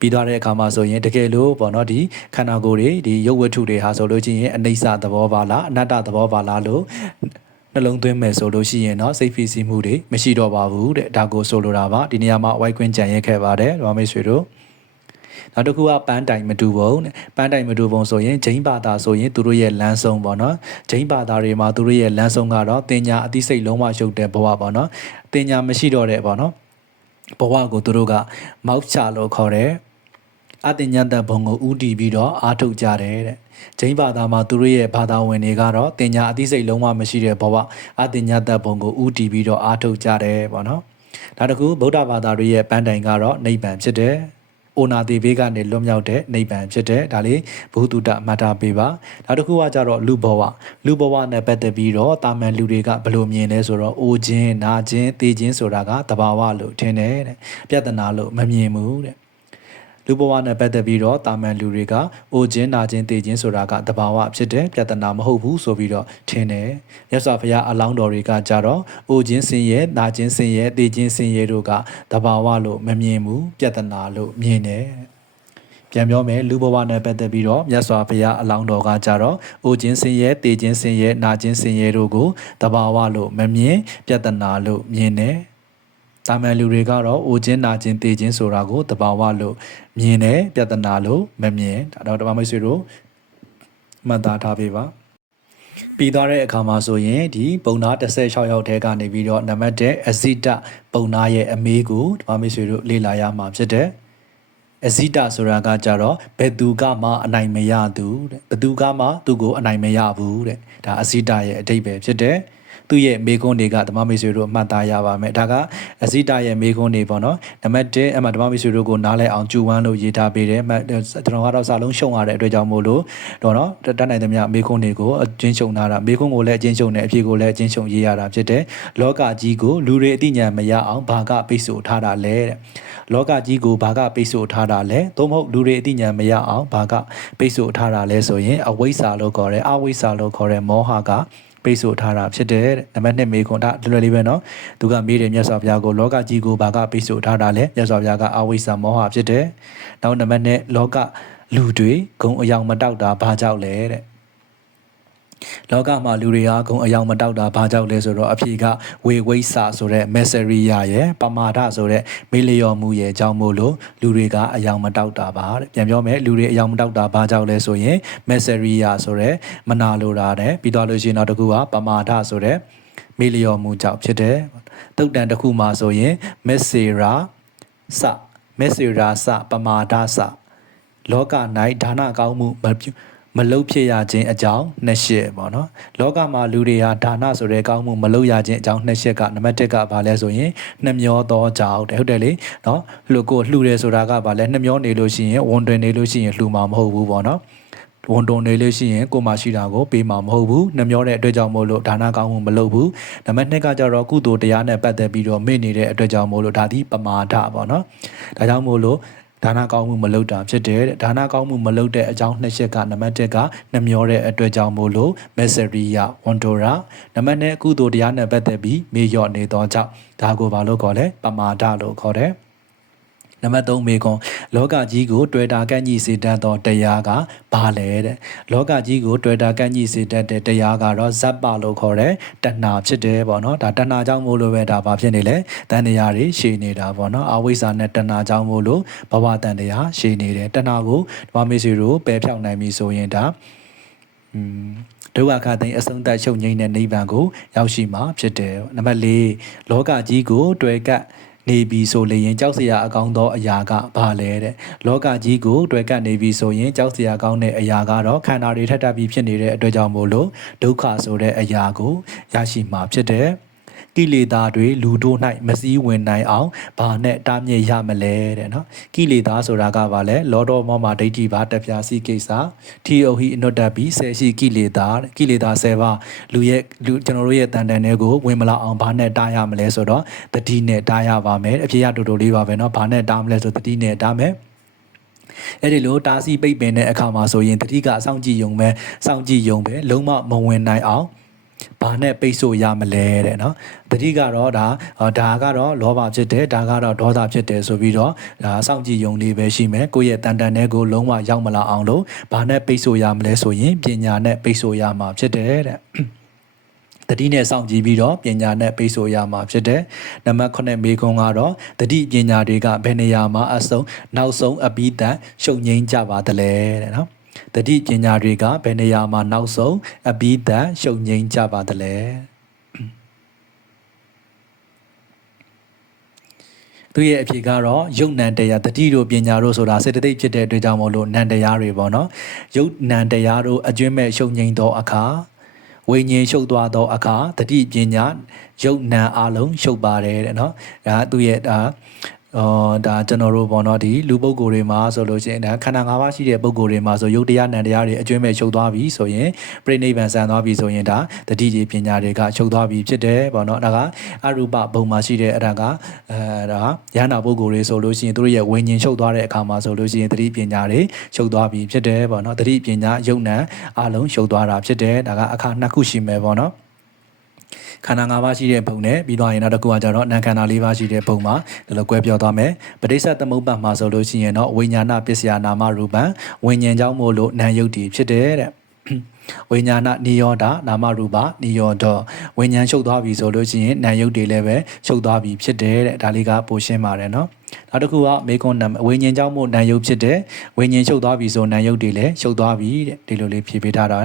ပြီးသွားတဲ့အခါမှာဆိုရင်တကယ်လို့ပေါ့နော်ဒီခန္ဓာကိုယ်တွေဒီရုပ်ဝတ္ထုတွေဟာဆိုလို့ချင်းရင်အနိစ္စသဘောပါလားအနတ္တသဘောပါလားလို့နှလုံးသွင်းမယ်ဆိုလို့ရှိရင်တော့စိတ်ဖိစီးမှုတွေမရှိတော့ပါဘူးတဲ့ဒါကိုဆိုလိုတာပါဒီနေရာမှာအဝိုက်ကွင်းကြံရက်ခဲ့ပါတယ်ဓမ္မမိတ်ဆွေတို့ နောက်တစ်ခုကပန်းတိုင်မတူပုံတဲ့ပန်းတိုင်မတူပုံဆိုရင်ဂျိန်းဘာသာဆိုရင်သူတို့ရဲ့လမ်းဆုံးပေါ့နော်ဂျိန်းဘာသာတွေမှာသူတို့ရဲ့လမ်းဆုံးကတော့တင်ညာအသိစိတ်လုံးဝရှုပ်တဲ့ဘဝပေါ့နော်တင်ညာမရှိတော့တဲ့ပေါ့နော်ဘဝကိုသူတို့ကမောက်ချလို့ခေါ်တယ်အတင်ညာတဲ့ဘုံကိုဥတီပြီးတော့အားထုတ်ကြတယ်တဲ့ဂျိန်းဘာသာမှာသူတို့ရဲ့ဘာသာဝင်တွေကတော့တင်ညာအသိစိတ်လုံးဝမရှိတဲ့ဘဝအတင်ညာတဲ့ဘုံကိုဥတီပြီးတော့အားထုတ်ကြတယ်ပေါ့နော်နောက်တစ်ခုဗုဒ္ဓဘာသာတွေရဲ့ပန်းတိုင်ကတော့နိဗ္ဗာန်ဖြစ်တယ် အိုနာတိဘေးကနေလွတ်မြောက်တဲ့နိဗ္ဗာန်ဖြစ်တဲ့ဒါလေးဘုသူတမတ်တာပေးပါနောက်တစ်ခုကကြတော့လူဘဝလူဘဝနဲ့ပတ်သက်ပြီးတော့တာမန်လူတွေကဘယ်လိုမြင်လဲဆိုတော့အိုခြင်းနာခြင်းသေခြင်းဆိုတာကတဘာဝလို့ထင်တယ်တဲ့ပြဿနာလို့မမြင်ဘူးတဲ့ လူဘဝနဲ့ပတ်သက်ပြီးတော့တာမန်လူတွေကအိုခြင်းနာခြင်းသေခြင်းဆိုတာကတဘာဝဖြစ်တဲ့ပြဿနာမဟုတ်ဘူးဆိုပြီးတော့ထင်တယ်မြတ်စွာဘုရားအလောင်းတော်တွေကကြတော့အိုခြင်းစင်ရဲ့နာခြင်းစင်ရဲ့သေခြင်းစင်ရဲ့တို့ကတဘာဝလို့မမြင်ဘူးပြဿနာလို့မြင်တယ်ပြန်ပြောမယ်လူဘဝနဲ့ပတ်သက်ပြီးတော့မြတ်စွာဘုရားအလောင်းတော်ကကြတော့အိုခြင်းစင်ရဲ့တေခြင်းစင်ရဲ့နာခြင်းစင်ရဲ့တို့ကိုတဘာဝလို့မမြင်ပြဿနာလို့မြင်တယ် တာမန်လူတွေကတော့အိုခြင်းနာခြင်းတေခြင်းဆိုတာကိုတဘာဝလို့မြင်တယ်ပြဿနာလို့မမြင်ဒါတော့ဓမ္မမိတ်ဆွေတို့မှတ်သားထားပေးပါပြီးသွားတဲ့အခါမှာဆိုရင်ဒီပုံနာ16ရောက်ထဲကနေပြီးတော့နံပါတ်1အဇိတပုံနာရဲ့အမေးကိုဓမ္မမိတ်ဆွေတို့လေ့လာရမှာဖြစ်တယ်အဇိတဆိုတာကကြတော့ဘယ်သူကမှအနိုင်မရသူတဲ့ဘယ်သူကမှသူ့ကိုအနိုင်မရဘူးတဲ့ဒါအဇိတရဲ့အတိတ်ပဲဖြစ်တယ် သူ့ရဲ့မေခွန်းတွေကဓမ္မမိတ်ဆွေတို့အမှတ်သားရပါမယ်ဒါကအဇိတရဲ့မေခွန်းတွေပေါ့နော်နံပါတ်1အမှဓမ္မမိတ်ဆွေတို့ကိုနားလဲအောင်ကျူဝမ်းလို့ရေးထားပေးတယ်ကျွန်တော်ကတော့စာလုံးရှုံရတဲ့အတွက်ကြောင့်မို့လို့တော့နော်တတ်နိုင်သမျှမေခွန်းတွေကိုအကျဉ်းချုပ်ထားတာမေခွန်းကိုလည်းအကျဉ်းချုပ်နေအဖြေကိုလည်းအကျဉ်းချုပ်ရေးရတာဖြစ်တယ်လောကကြီးကိုလူတွေအသိဉာဏ်မရအောင်ဘာကပိတ်ဆို့ထားတာလဲတဲ့လောကကြီးကိုဘာကပိတ်ဆို့ထားတာလဲသို့မဟုတ်လူတွေအသိဉာဏ်မရအောင်ဘာကပိတ်ဆို့ထားတာလဲဆိုရင်အဝိဇ္ဇာလို့ခေါ်တယ်အဝိဇ္ဇာလို့ခေါ်တယ်မောဟက ပိတ်ဆို့ထားတာဖြစ်တယ်တဲ့နံပါတ်1မေခွန်းဒါလွယ်လွယ်လေးပဲเนาะသူကမေးတယ်မြတ်စွာဘုရားကိုလောကကြီးကိုဘာကပိတ်ဆို့ထားတာလဲမြတ်စွာဘုရားကအဝိဇ္ဇာမောဟဖြစ်တယ်နောက်နံပါတ်2လောကလူတွေဂုံအယောင်မတောက်တာဘာကြောက်လဲတဲ့ လောကမှာလူတွေဟာဂုံအယောင်မတောက်တာဘာကြောက်လဲဆိုတော့အဖြေကဝေဝိဆာဆိုတဲ့မက်ဆရီယာရဲ့ပမာဒဆိုတဲ့မေလျော်မှုရဲ့အကြောင်းမို့လို့လူတွေကအယောင်မတောက်တာပါတဲ့ပြန်ပြောမယ်လူတွေအယောင်မတောက်တာဘာကြောက်လဲဆိုရင်မက်ဆရီယာဆိုတဲ့မနာလိုတာတဲ့ပြီးတော့လို့ရှိရင်နောက်တစ်ခုကပမာဒဆိုတဲ့မေလျော်မှုကြောင့်ဖြစ်တယ်တုတ်တန်တစ်ခုမှာဆိုရင်မက်ဆေရာစမက်ဆေရာစပမာဒစလောက၌ဒါနကောင်းမှုမပြု မမလုတ်ဖြစ်ရခြင်းအကြောင်းနှစ်ရှစ်ပေါ့နော်လောကမှာလူတွေဟာဒါနဆိုတဲ့ကောင်းမှုမလုတ်ရခြင်းအကြောင်းနှစ်ရှစ်ကနံပါတ်1ကဘာလဲဆိုရင်နှမျောသောကြောင့်တဲ့ဟုတ်တယ်လေနော်လှူကိုလှူတယ်ဆိုတာကဘာလဲနှမျောနေလို့ရှိရင်ဝန်တွင်နေလို့ရှိရင်လှူမှာမဟုတ်ဘူးပေါ့နော်ဝန်တုံနေလို့ရှိရင်ကိုမှရှိတာကိုပေးမှာမဟုတ်ဘူးနှမျောတဲ့အတွက်ကြောင့်မို့လို့ဒါနကောင်းမှုမလုပ်ဘူးနံပါတ်2ကကြတော့ကုသိုလ်တရားနဲ့ပတ်သက်ပြီးတော့မေ့နေတဲ့အတွက်ကြောင့်မို့လို့ဒါဒီပမာဒပေါ့နော်ဒါကြောင့်မို့လို့ ဒါနကောင်းမှုမလုပ်တာဖြစ်တယ်တဲ့ဒါနကောင်းမှုမလုပ်တဲ့အကြောင်းနှစ်ချက်ကနံပါတ်1ကနှမျောတဲ့အတွက်ကြောင့်မို့လို့မက်ဆရီယာဝန်တိုရာနံပါတ်2ကုသိုလ်တရားနဲ့ပတ်သက်ပြီးမေ့လျော့နေသောကြောင့်ဒါကိုဘာလို့ခေါ်လဲပမာဒလို့ခေါ်တယ် နံပါတ်3မေကွန်လောကကြီးကို တွေ့တာကန့်ညီစေတတ်သောတရားကဘာလဲတဲ့လောကကြီးကို တွေ့တာကန့်ညီစေတတ်တဲ့တရားကတော့ဇပ်ပါလို့ခေါ်တဲ့တဏှာဖြစ်တယ်ပေါ့နော်ဒါတဏှာကြောင့်မို့လို့ပဲဒါဘာဖြစ်နေလဲတန်တရားတွေရှည်နေတာပေါ့နော်အဝိဇ္ဇာနဲ့တဏှာကြောင့်မို့လို့ဘဝတန်တရားရှည်နေတယ်တဏှာကိုဓမ္မမေစီတို့ပယ်ဖြောက်နိုင်ပြီဆိုရင်ဒါอืมဒုက္ခခသိမ်းအဆုံးသတ်ချုပ်ငိမ့်တဲ့နိဗ္ဗာန်ကိုရောက်ရှိမှာဖြစ်တယ်နံပါတ်၄လောကကြီးကို တွေ့ကပ် နေပြီဆိုလျင်ကြောက်စရာအကောင်းသောအရာကဘာလဲတဲ့လောကကြီးကိုတွေ့ကပ်နေပြီဆိုရင်ကြောက်စရာကောင်းတဲ့အရာကတော့ခန္ဓာတွေထက်တက်ပြီးဖြစ်နေတဲ့အတွက်ကြောင့်မို့လို့ဒုက္ခဆိုတဲ့အရာကိုရရှိမှာဖြစ်တယ် ကိလေသာတွေလူတို့၌မစည်းဝင်နိုင်အောင်ဘာနဲ့တားမြစ်ရမလဲတဲ့နော်ကိလေသာဆိုတာကဘာလဲလောတော်မောမှာဒိဋ္ဌိပါတပြာစီကိစ္စထီအိုဟိအနုတ္တပိဆယ်ရှိကိလေသာတဲ့ကိလေသာ၁၀ပါးလူရဲ့လူကျွန်တော်တို့ရဲ့တန်တန်တွေကိုဝင်မလာအောင်ဘာနဲ့တားရမလဲဆိုတော့တတိနဲ့တားရပါမယ်အဖြေရတူတူလေးပါပဲနော်ဘာနဲ့တားမလဲဆိုတတိနဲ့တားမယ်အဲ့ဒီလိုတားဆီးပိတ်ပင်တဲ့အခါမှာဆိုရင်တတိကအဆောင်ကြည့်ယုံပဲစောင့်ကြည့်ယုံပဲလုံးဝမဝင်နိုင်အောင် ဘာနဲ့ပိတ်ဆို့ရမလဲတဲ့နော်တတိကတော့ဒါဒါကတော့လောဘဖြစ်တယ်ဒါကတော့ဒေါသဖြစ်တယ်ဆိုပြီးတော့ဒါစောင့်ကြည့်ယုံလေးပဲရှိမယ်ကိုယ့်ရဲ့တန်တန်တဲ့ကိုလုံးဝရောက်မလာအောင်လို့ဘာနဲ့ပိတ်ဆို့ရမလဲဆိုရင်ပညာနဲ့ပိတ်ဆို့ရမှာဖြစ်တယ်တဲ့တတိနဲ့စောင့်ကြည့်ပြီးတော့ပညာနဲ့ပိတ်ဆို့ရမှာဖြစ်တယ်။နံပါတ်9မေခွန်းကတော့တတိပညာတွေကဘယ်နေရာမှာအဆုံးနောက်ဆုံးအပိတန်ရှုံငိမ့်ကြပါသလဲတဲ့နော်။ တတိပညာတွေကဘယ်နေရာမှာနောက်ဆုံးအပိတန်ရှုံငိမ့်ကြပါသလဲ။သူရဲ့အဖြေကတော့ယုတ်နံတရားတတိတို့ပညာတို့ဆိုတာစေတသိက်ဖြစ်တဲ့အတွက်ကြောင့်မို့လို့နံတရားတွေပေါ့နော်ယုတ်နံတရားတို့အကျွင့်မဲ့ရှုံငိမ့်သောအခါဝိညာဉ်ရှုပ်သွားသောအခါတတိပညာယုတ်နံအလုံးရှုပ်ပါတယ်တဲ့နော်ဒါသူရဲ့ဒါ အော်ဒါကျွန်တော်တို့ပေါ့နော်ဒီလူပုဂ္ဂိုလ်တွေမှာဆိုလို့ရှိရင်ဒါခန္ဓာ၅ပါးရှိတဲ့ပုဂ္ဂိုလ်တွေမှာဆိုယုတ်တရားနံတရားတွေအကျွမ်းမဲ့ရှုပ်သွားပြီဆိုရင်ပြိဋိဘံဆန်သွားပြီဆိုရင်ဒါတတိကြီးပညာတွေကရှုပ်သွားပြီဖြစ်တယ်ပေါ့နော်ဒါကအရူပဘုံမှာရှိတဲ့အဲ့ဒါကအဲဒါရဟန္တာပုဂ္ဂိုလ်တွေဆိုလို့ရှိရင်သူတို့ရဲ့ဝိညာဉ်ရှုပ်သွားတဲ့အခါမှာဆိုလို့ရှိရင်တတိပညာတွေရှုပ်သွားပြီဖြစ်တယ်ပေါ့နော်တတိပညာယုတ်နံအလုံးရှုပ်သွားတာဖြစ်တယ်ဒါကအခါနှစ်ခုရှိမယ်ပေါ့နော် ခန္ဓာ၅ပါးရှိတဲ့ဘုံနဲ့ပြီးသွားရင်နောက်တစ်ခုကကြတော့နာခန္ဓာ၄ပါးရှိတဲ့ဘုံမှာဒီလိုကွဲပြောသွားမယ်ပဋိစ္စသမုပ္ပါမှာဆိုလို့ရှိရင်တော့ဝိညာဏပစ္စယနာမရူပံဝိညာဉ်ကြောင့်မို့လို့နာယုတ်တည်ဖြစ်တယ်တဲ့ဝိညာဏနိယောဒနာမရူပနိယောဒဝိညာဉ်ရှုပ်သွားပြီဆိုလို့ရှိရင်နာယုတ်တွေလည်းပဲရှုပ်သွားပြီဖြစ်တယ်တဲ့ဒါလေးကပိုရှင်းပါတယ်နော်နောက်တစ်ခုကမေကွန်နံဝိညာဉ်ကြောင့်မို့နာယုတ်ဖြစ်တယ်ဝိညာဉ်ရှုပ်သွားပြီဆိုနာယုတ်တွေလည်းရှုပ်သွားပြီတဲ့ဒီလိုလေးဖြေပေးထားတာ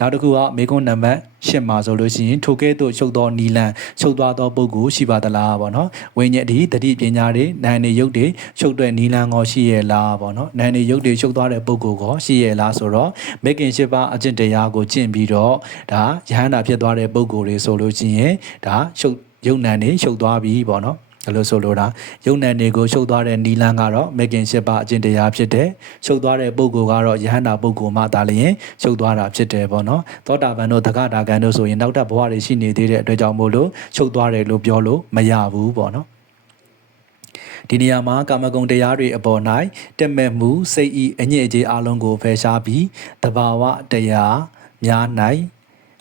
နောက်တစ်ခုကမေကွန်းနံပါတ်၈မှာဆိုလို့ရှိရင်ထိုကဲ့သို့ချုပ်သောနီလန်ချုပ်သွားသောပုဂ္ဂိုလ်ရှိပါသလားပေါ့နော်ဝိညာဉ်ဒီတတိပညာတွေနာနေရုပ်တွေချုပ်တဲ့နီလန်ကောရှိရဲ့လားပေါ့နော်နာနေရုပ်တွေချုပ်သွားတဲ့ပုဂ္ဂိုလ်ကောရှိရဲ့လားဆိုတော့မေခင်၈ပါးအကျင့်တရားကိုကျင့်ပြီးတော့ဒါယဟန္တာဖြစ်သွားတဲ့ပုဂ္ဂိုလ်တွေဆိုလို့ရှိရင်ဒါချုပ်ရုပ်နာနေချုပ်သွားပြီပေါ့နော် ဒါလို့ဆိုလိုတာယုံနံတွေကိုရှုပ်သွားတဲ့နီလန်းကတော့မေခင်ရှစ်ပါအကျင့်တရားဖြစ်တယ်ရှုပ်သွားတဲ့ပုဂ္ဂိုလ်ကတော့ယဟန္တာပုဂ္ဂိုလ်မှဒါလျင်ရှုပ်သွားတာဖြစ်တယ်ပေါ့နော်သောတာပန်တို့တက္ကတာကံတို့ဆိုရင်နောက်ထပ်ဘဝတွေရှိနေသေးတဲ့အတွက်ကြောင့်မို့လို့ရှုပ်သွားတယ်လို့ပြောလို့မရဘူးပေါ့နော်ဒီနေရာမှာကာမဂုဏ်တရားတွေအပေါ်၌တက်မဲ့မှုစိတ်ဤအညစ်အကြေးအလုံးကိုဖယ်ရှားပြီးတဘာဝတရားများ၌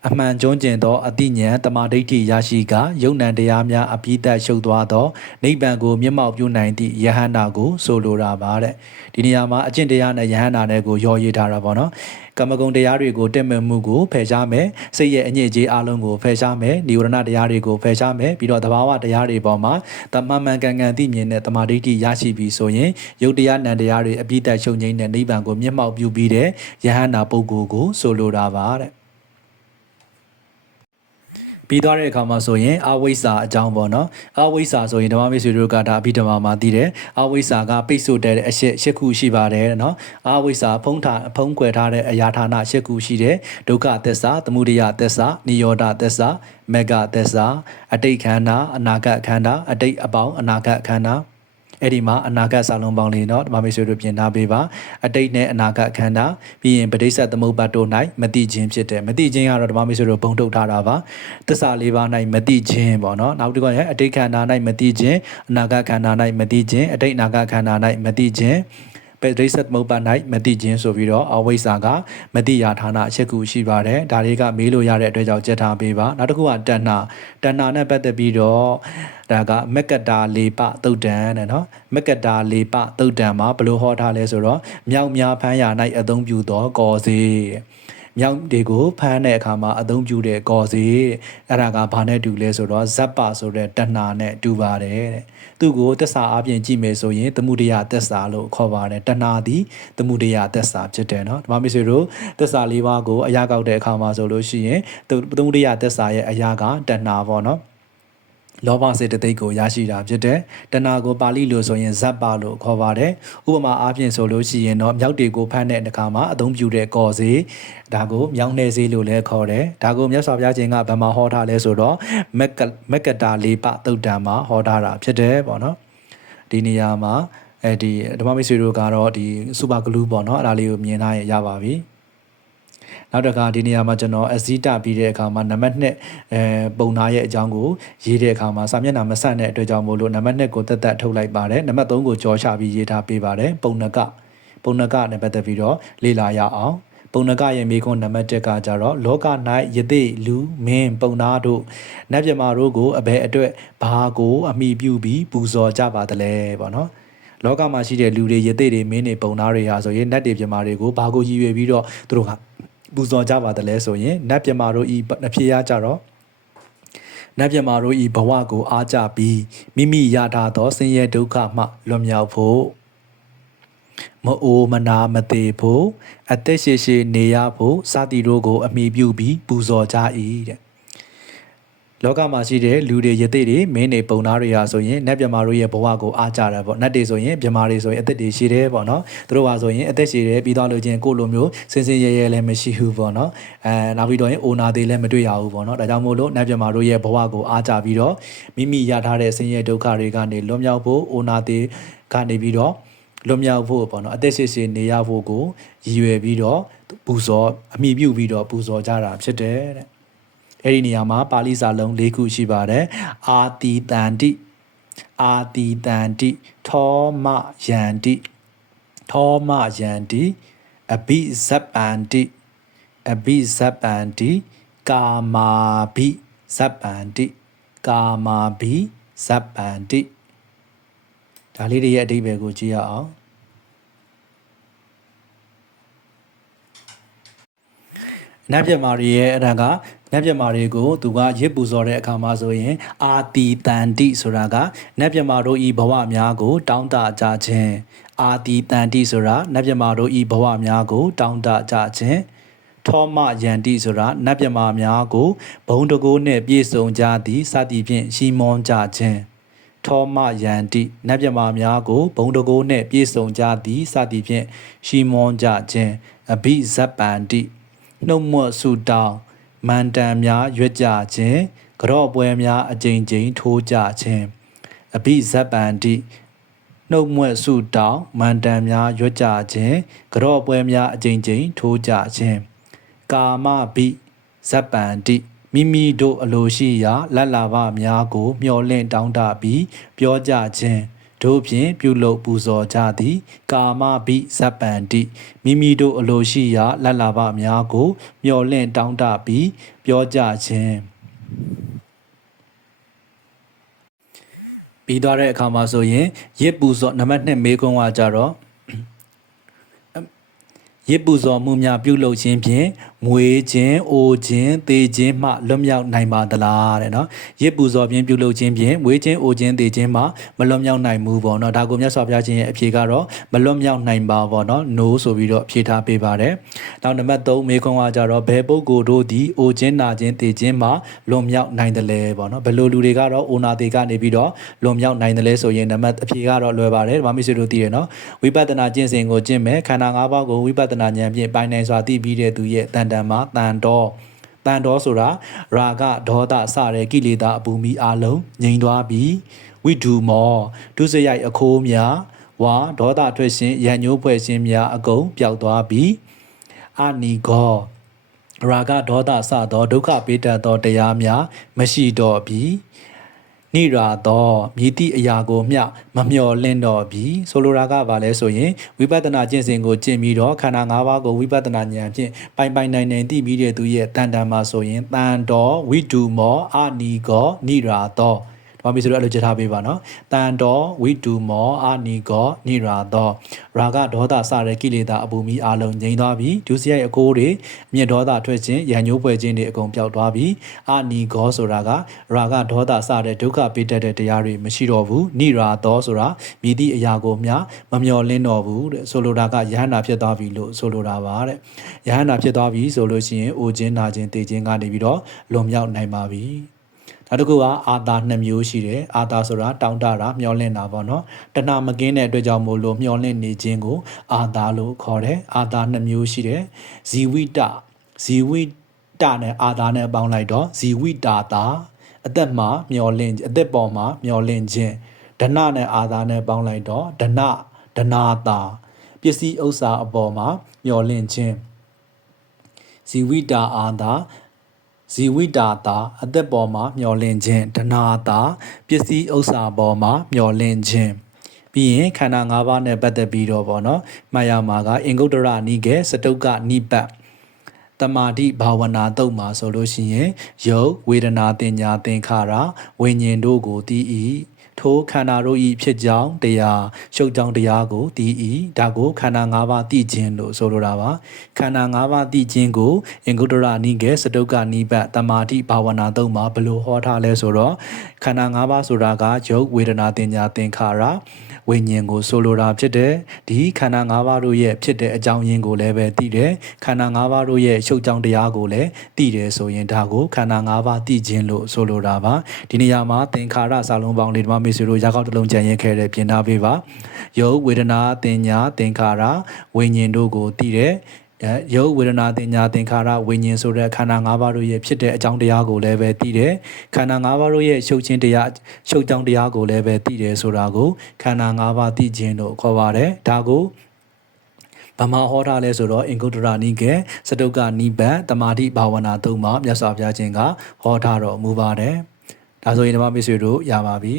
အမှန်ကျွန်းကျင်သောအတိညာဏ်တမာဒိဋ္ဌိရရှိကယုံ nant တရားများအပိသက်ရှုပ်သွားသောနိဗ္ဗာန်ကိုမျက်မှောက်ပြုနိုင်သည့်ယဟန္တာကိုဆိုလိုတာပါတဲ့ဒီနေရာမှာအကျင့်တရားနဲ့ယဟန္တာနဲ့ကိုရောရေးထားတာပေါ့နော်ကမ္မဂုဏ်တရားတွေကိုတက်မဲ့မှုကိုဖယ်ရှားမယ်စိတ်ရဲ့အညစ်အကြေးအလုံးကိုဖယ်ရှားမယ်နိဝရဏတရားတွေကိုဖယ်ရှားမယ်ပြီးတော့တဘာဝတရားတွေပေါ်မှာတမန်မှန်ကန်ကန်သိမြင်တဲ့တမာဒိဋ္ဌိရရှိပြီဆိုရင်ယုတ်တရားနံတရားတွေအပိသက်ရှုံငိမ့်တဲ့နိဗ္ဗာန်ကိုမျက်မှောက်ပြုပြီးတဲ့ယဟန္တာပုဂ္ဂိုလ်ကိုဆိုလိုတာပါတဲ့ ပြီးသွားတဲ့အခါမှာဆိုရင်အဝိဇ္ဇာအကြောင်းပေါ့နော်အဝိဇ္ဇာဆိုရင်ဓမ္မမိတ်ဆွေတို့ကဒါအဘိဓမ္မာမှာသိတယ်အဝိဇ္ဇာကပိတ်ဆို့တဲ့အရှက်ရှစ်ခုရှိပါတယ်နော်အဝိဇ္ဇာဖုံးထားဖုံးကွယ်ထားတဲ့အရာဌာနရှစ်ခုရှိတယ်ဒုက္ခသစ္စာသမုဒယသစ္စာနိရောဓသစ္စာမေဃသစ္စာအတိတ်ခန္ဓာအနာဂတ်ခန္ဓာအတိတ်အပေါင်းအနာဂတ်ခန္ဓာ အဲ့ဒီမှာအနာဂတ်စာလုံးပေါင်းလေးเนาะဓမ္မမိတ်ဆွေတို့ပြင်ထားပေးပါအတိတ်နဲ့အနာဂတ်ခန္ဓာပြီးရင်ပဋိစ္စသမုပ္ပါဒ်တို့၌မတိခြင်းဖြစ်တယ်မတိခြင်းကတော့ဓမ္မမိတ်ဆွေတို့ဘုံထုတ်ထားတာပါသစ္စာလေးပါး၌မတိခြင်းပေါ့เนาะနောက်တစ်ခုကအတိတ်ခန္ဓာ၌မတိခြင်းအနာဂတ်ခန္ဓာ၌မတိခြင်းအတိတ်အနာဂတ်ခန္ဓာ၌မတိခြင်းပ ရိစ္ဆတ်မုပ္ပါ၌မတိခြင်းဆိုပြီးတော့အဝိဇ္ဇာကမတိယာဌာနအချက်ခုရှိပါတယ်ဒါတွေကမေးလို့ရတဲ့အတွက်ကြောင့်ကြက်ထားပေးပါနောက်တစ်ခုကတဏ္ဏတဏ္ဏနဲ့ပတ်သက်ပြီးတော့ဒါကမက္ကတာလေပသုတ်တံတဲ့နော်မက္ကတာလေပသုတ်တံမှာဘယ်လိုဟောထားလဲဆိုတော့မြောက်များဖမ်းရာ၌အသုံးပြုသောကော်စီတဲ့ မြောက်တွေကိုဖမ်းတဲ့အခါမှာအသုံးပြုတဲ့ကော်စီတဲ့အဲ့ဒါကဘာနဲ့တူလဲဆိုတော့ဇက်ပါဆိုတဲ့တဏ္ဏနဲ့တူပါတယ်တဲ့သူ့ကိုသက်စာအပြင်ကြည့်မယ်ဆိုရင်သမှုရိယသက်စာလို့ခေါ်ပါတယ်တဏှာသည်သမှုရိယသက်စာဖြစ်တယ်နော်ဒီမှာမိတ်ဆွေတို့သက်စာလေးပါးကိုအရာကောက်တဲ့အခါမှာဆိုလို့ရှိရင်သမှုရိယသက်စာရဲ့အရာကတဏှာပေါ့နော် လောဘစေတသိက်ကိုရရှိတာဖြစ်တယ်။တဏှာကိုပါဠိလိုဆိုရင်ဇပ်ပါလို့ခေါ်ပါတယ်။ဥပမာအားဖြင့်ဆိုလို့ရှိရင်တော့မြောက်တွေကိုဖမ်းတဲ့အခါမှာအသုံးပြုတဲ့ကော်စေးဒါကိုမြောင်းနေစေးလို့လည်းခေါ်တယ်။ဒါကိုမြတ်စွာဘုရားရှင်ကဗမာဟောထားလဲဆိုတော့မက်ကမက်ကတာလေးပသုတ်တံမှာဟောထားတာဖြစ်တယ်ပေါ့နော်။ဒီနေရာမှာအဲဒီဓမ္မမိတ်ဆွေတို့ကတော့ဒီစူပါဂလူးပေါ့နော်အဲ့ဒါလေးကိုမြင်ထားရရပါပြီ။ နောက်တစ်ခါဒီနေရာမှာကျွန်တော်အစည်းတပြီးတဲ့အခါမှာနံပါတ်2အဲပုံသားရဲ့အကြောင်းကိုရေးတဲ့အခါမှာစာမျက်နှာမဆက်တဲ့အတွက်ကြောင့်မို့လို့နံပါတ်2ကိုတက်တက်ထုတ်လိုက်ပါတယ်နံပါတ်3ကိုကြောချပြီးရေးထားပေးပါတယ်ပုံနကပုံနကနဲ့ပတ်သက်ပြီးတော့လေ့လာရအောင်ပုံနကရဲ့မိခွန်းနံပါတ်1ကကြတော့လောက၌ယသိလူမင်းပုံသားတို့နတ်မြမာတို့ကိုအဘယ်အတွက်ဘာကိုအမိပြုပြီးပူဇော်ကြပါသလဲပေါ့နော်လောကမှာရှိတဲ့လူတွေယသိတွေမင်းတွေပုံသားတွေဟာဆိုရင်နတ်တွေမြမာတွေကိုဘာကိုရည်ရွယ်ပြီးတော့သူတို့က ပူဇော်ကြပါတယ်လဲဆိုရင်နတ်မြမာတို့ဤအဖြစ်ရကြတော့နတ်မြမာတို့ဤဘဝကိုအားကြပြီးမိမိရထားသောဆင်းရဲဒုက္ခမှလွတ်မြောက်ဖို့မအိုမနာမသေးဖို့အသက်ရှိရှိနေရဖို့စသည်တို့ကို အမိပြုပြီးပူဇော်ကြ၏တဲ့ လောကမှာရှိတဲ့လူတွေယသိတွေမင်းတွေပုံသားတွေဟာဆိုရင်နတ်မြမာတို့ရဲ့ဘဝကိုအားကြတာပေါ့နတ်တွေဆိုရင်မြမာတွေဆိုရင်အသက်တွေရှိတယ်ပေါ့နော်သူတို့ဟာဆိုရင်အသက်ရှိတယ်ပြီးတော့လို့ချင်းကိုလိုမျိုးစင်စင်ရဲရဲလည်းမရှိဘူးပေါ့နော်အဲနောက်ပြီးတော့ရင်အိုနာသေးလည်းမတွေ့ရဘူးပေါ့နော်ဒါကြောင့်မို့လို့နတ်မြမာတို့ရဲ့ဘဝကိုအားကြပြီးတော့မိမိရထားတဲ့ဆင်းရဲဒုက္ခတွေကနေလွတ်မြောက်ဖို့အိုနာသေးကနေပြီးတော့လွတ်မြောက်ဖို့ပေါ့နော်အသက်ရှိရှိနေရဖို့ကိုရည်ရွယ်ပြီးတော့ပူဇော်အမိပြုပြီးတော့ပူဇော်ကြတာဖြစ်တယ်တဲ့ အဲ့ဒီနေရာမှာပါဠိစာလုံး၄ခုရှိပါတယ်အာတိတန္တိအာတိတန္တိထောမယန္တိထောမယန္တိအဘိဇပ္ပန္တိအဘိဇပ္ပန္တိကာမာဘိဇပ္ပန္တိကာမာဘိဇပ္ပန္တိဒါလေးတွေရဲ့အဓိပ္ပာယ်ကိုကြည့်ရအောင်နတ်ပြမာရီရဲ့အရံက နတ်ပြမာတွေကိုသူကရစ်ပူဇော်တဲ့အခါမှာဆိုရင် အာတီတန်တိဆိုတာကနတ်ပြမာတို့ဤဘဝများကို တောင်းတကြခြင်းအာတီတန်တိဆိုတာနတ်ပြမာတို့ဤဘဝများကို တောင်းတကြခြင်းထောမယန္တိဆိုတာနတ်ပြမာများကိုဘုံတကိုးနှင့်ပြည့်စုံကြသည်စသည်ဖြင့်ရှီမွန်ကြခြင်းထောမယန္တိနတ်မြမာများကိုဘုံတကိုးနှင့်ပြည့်စုံကြသည်စသည်ဖြင့်ရှီမွန်ကြခြင်းအဘိဇပ္ပန္တိနှုတ်မွတ်ဆူတောင်း မန္တန်များရွက်ကြခြင်းကြော့ပွဲများအကြိမ်ကြိမ်ထိုးကြခြင်းအဘိဇပ္ပန္တိနှုတ်မွက်ဆုတောင်းမန္တန်များရွက်ကြခြင်းကြော့ပွဲများအကြိမ်ကြိမ်ထိုးကြခြင်းကာမဘိဇပ္ပန္တိမိမိတို့အလိုရှိရာလက်လာဘများကို မျှော်လင့်တောင်းတပြီးပြောကြခြင်း တို့ဖြင့်ပြုလုပ်ပူဇော်ကြသည် ကာမဘိဇပန္တိမိမိတို့အလိုရှိရာလက်လာဘများကို မျှော်လင့်တောင်းတပြီးပြောကြခြင်းပြီးသွားတဲ့အခါမှာဆိုရင်ရစ်ပူဇော်နံပါတ်1မေခွန်းကကြတော့ရစ်ပူဇော်မှုများပြုလုပ်ခြင်းဖြင့် မွေးခြင်းအိုခြင်းသေခြင်းမှလွတ်မြောက်နိုင်ပါသလားတဲ့နော်ရစ်ပူဇော်ခြင်းပြုလုပ်ခြင်းဖြင့်မွေးခြင်းအိုခြင်းသေခြင်းမှမလွတ်မြောက်နိုင်ဘူးပေါ့နော်ဒါကိုမြတ်စွာဘုရားရှင်ရဲ့အဖြေကတော့မလွတ်မြောက်နိုင်ပါပေါ့နော် no ဆိုပြီးတော့ဖြေထားပေးပါတယ်နောက်နံပါတ်3မေခွန်းကကြတော့ဘယ်ပုဂ္ဂိုလ်တို့သည်အိုခြင်းနာခြင်းသေခြင်းမှလွတ်မြောက်နိုင်တယ်လဲပေါ့နော်ဘယ်လိုလူတွေကတော့အိုနာသေကနေပြီးတော့လွတ်မြောက်နိုင်တယ်လဲဆိုရင်နံပါတ်အဖြေကတော့လွယ်ပါတယ်ဗမာမိတ်ဆွေတို့သိတယ်နော်ဝိပဿနာကျင့်စဉ်ကိုကျင့်မယ်ခန္ဓာ၅ပါးကိုဝိပဿနာဉာဏ်ဖြင့်ပိုင်နိုင်စွာသိပြီးတဲ့သူရဲ့တန်တန်မှာတန်တော်တန်တော်ဆိုတာရာဂဒေါသစတဲ့ကိလေသာအပူမီအလုံးငြိမ်သွားပြီးဝိဒုမောဒုစရိုက်အခိုးများဝါဒေါသထွက်ရှင်ရန်ညိုးဖွဲ့ရှင်များအကုန်ပျောက်သွားပြီးအာနိဂောရာဂဒေါသစသောဒုက္ခပေးတတ်သောတရားများမရှိတော့ပြီး နိရာသောမြည်သည့်အရာကိုမျှမမျော်လင့်တော့ပြီဆိုလိုတာကဘာလဲဆိုရင်ဝိပဿနာကျင့်စဉ်ကိုကျင့်ပြီးတော့ခန္ဓာ၅ပါးကိုဝိပဿနာဉာဏ်ဖြင့်ပိုင်ပိုင်နိုင်နိုင်သိပြီးတဲ့သူရဲ့တန်တန်မှာဆိုရင်တန်တော်ဝိတုမောအာနီကောနိရာသော ဘာမီဆိုတော့အဲ့လိုချက်ထားပေးပါနော်တန်တော်ဝိတုမောအာနီကောနိရာသောရာဂဒေါသစတဲ့ကိလေသာအပူမီအလုံးငြိမ်းသွားပြီဒုစရိုက်အကိုးတွေအမျက်ဒေါသထွက်ခြင်းရန်ညိုးပွဲခြင်းတွေအကုန်ပျောက်သွားပြီအာနီကောဆိုတာကရာဂဒေါသစတဲ့ဒုက္ခပေးတတ်တဲ့တရားတွေမရှိတော့ဘူးနိရာသောဆိုတာမြည်သည့်အရာကိုမျှမမျော်လင့်တော့ဘူးတဲ့ဆိုလိုတာကယဟန္တာဖြစ်သွားပြီလို့ဆိုလိုတာပါတဲ့ယဟန္တာဖြစ်သွားပြီဆိုလို့ရှိရင်အိုခြင်းနာခြင်းတေခြင်းကနေပြီးတော့လွန်မြောက်နိုင်ပါပြီ နောက်တစ်ခုကအာသာနှစ်မျိုးရှိတယ်အာသာဆိုတာတောင်းတတာမျောလင့်တာပေါ့နော်တဏမကင်းတဲ့အတွက်ကြောင့်မို့လို့မျောလင့်နေခြင်းကို အာသာလို့ခေါ်တယ်အာသာနှစ်မျိုးရှိတယ်ဇီဝိတဇီဝိတနဲ့အာသာနဲ့ပေါင်းလိုက်တော့ဇီဝိတာတာအသက်မှာမျောလင့်အသက်ပေါ်မှာမျောလင့်ခြင်းဒဏနဲ့အာသာနဲ့ပေါင်းလိုက်တော့ဒဏဒနာတာပစ္စည်းဥစ္စာအပေါ်မှာမျောလင့်ခြင်းဇီဝိတာအာသာ ဇီဝိတာတာအသက်ပေါ်မှာမျောလင့်ခြင်းဒနာတာပစ္စည်းဥစ္စာပေါ်မှာမျောလင့်ခြင်းပြီးရင်ခန္ဓာ၅ပါးနဲ့ပတ်သက်ပြီးတော့ဗောနော်မှတ်ရမှာကအင်္ဂုတ္တရနိကေစတုကနိပတ်တမာတိဘာဝနာတုတ်မှာဆိုလို့ရှိရင်ယုတ်ဝေဒနာတင်ညာသင်္ခါရဝိညာဉ်တို့ကိုတည်၏ ထိုခန္ဓာတို့ဤဖြစ်ကြောင်းတရားရှုပ်ကြောင်းတရားကိုတည်၏ဒါကိုခန္ဓာ၅ပါးသိခြင်းလို့ဆိုလိုတာပါခန္ဓာ၅ပါးသိခြင်းကိုအင်္ဂုတ္တရနိကေစတုကနိပတ်တမာတိဘာဝနာတုတ်မှာဘယ်လိုဟောထားလဲဆိုတော့ခန္ဓာ၅ပါးဆိုတာကယုတ်ဝေဒနာတင်ညာသင်္ခါရဝိညာဉ်ကိုဆိုလိုတာဖြစ်တယ်ဒီခန္ဓာ၅ပါးတို့ရဲ့ဖြစ်တဲ့အကြောင်းရင်းကိုလည်းပဲသိတယ်ခန္ဓာ၅ပါးတို့ရဲ့ရှုပ်ကြောင်းတရားကိုလည်းသိတယ်ဆိုရင်ဒါကိုခန္ဓာ၅ပါးသိခြင်းလို့ဆိုလိုတာပါဒီနေရာမှာသင်္ခါရစာလုံးပေါင်းလေးဓမ္မမေဆွေတို့ရာကောက်တစ်လုံးကြံရင်ခဲ့တဲ့ပြင်ထားပေးပါယုတ်ဝေဒနာတင်ညာသင်္ခါရဝိညာဉ်တို့ကိုသိတယ်ရုပ်ဝေဒနာတင်ညာသင်္ခါရဝိညာဉ်ဆိုတဲ့ခန္ဓာ၅ပါးတို့ရဲ့ဖြစ်တဲ့အကြောင်းတရားကိုလည်းပဲသိတယ်ခန္ဓာ၅ပါးတို့ရဲ့ရှုပ်ခြင်းတရားရှုပ်ကြောင်းတရားကိုလည်းပဲသိတယ်ဆိုတာကိုခန္ဓာ၅ပါးသိခြင်းလို့ခေါ်ပါတယ်ဒါကိုဗမာဟောထားလဲဆိုတော့အင်္ဂုတ္တရနိကေစတုကနိဗ္ဗာန်တမာတိဘာဝနာသုံးပါမြတ်စွာဘုရားရှင်ကဟောထားတော်မူပါတယ်ဒါဆိုရင်ဓမ္မမိတ်ဆွေတို့ရပါပြီ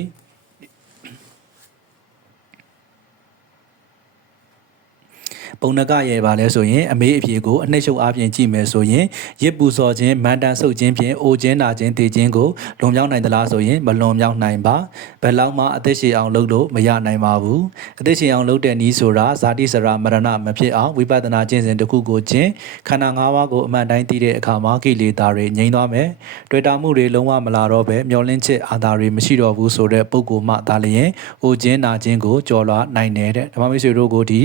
ပုံနကရဲ့ပါလဲဆိုရင်အမေးအဖြေကိုအနှိမ့်ချုပ်အားဖြင့်ကြည့်မယ်ဆိုရင်ရစ်ပူစော်ခြင်းမန်တန်ဆုပ်ခြင်းဖြင့်အိုခြင်းနာခြင်းတည်ခြင်းကိုလွန်မြောက်နိုင်သလားဆိုရင်မလွန်မြောက်နိုင်ပါဘယ်လောက်မှအသက်ရှင်အောင်လုပ်လို့မရနိုင်ပါဘူးအသက်ရှင်အောင်လုပ်တဲ့နည်းဆိုတာဇာတိစရာမရဏမဖြစ်အောင်ဝိပဿနာကျင့်စဉ်တစ်ခုကိုကျင့်ခန္ဓာ၅ပါးကိုအမှန်တိုင်းသိတဲ့အခါမှာကိလေသာတွေငြိမ်းသွားမယ်တွေ့တာမှုတွေလုံးဝမလာတော့ပဲမျောလင့်ချက်အာသာတွေမရှိတော့ဘူးဆိုတဲ့ပုံကိုမှဒါလျင်အိုခြင်းနာခြင်းကိုကြော်လွှားနိုင်တယ်တဲ့ဓမ္မမိတ်ဆွေတို့ကိုဒီ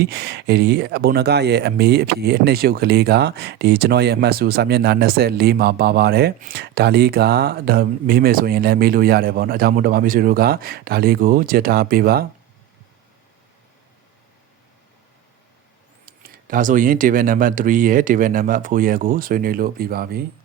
ဒီအပုံနကရဲ့အမေးအဖြေအနှစ်ရှုပ်ကလေးကဒီကျွန်တော်ရဲ့အမှတ်စုစာမျက်နှာ24မှာပါပါတယ်ဒါလေးကမေးမယ်ဆိုရင်လည်းမေးလို့ရတယ်ပေါ့နော်အကြောင်းမို့ဓမ္မမိတ်ဆွေတို့ကဒါလေးကိုကြက်ထားပေးပါဒါဆိုရင် table number 3ရဲ့ table number 4ရဲ့ကိုဆွေးနွေးလို့ပြီးပါပြီ။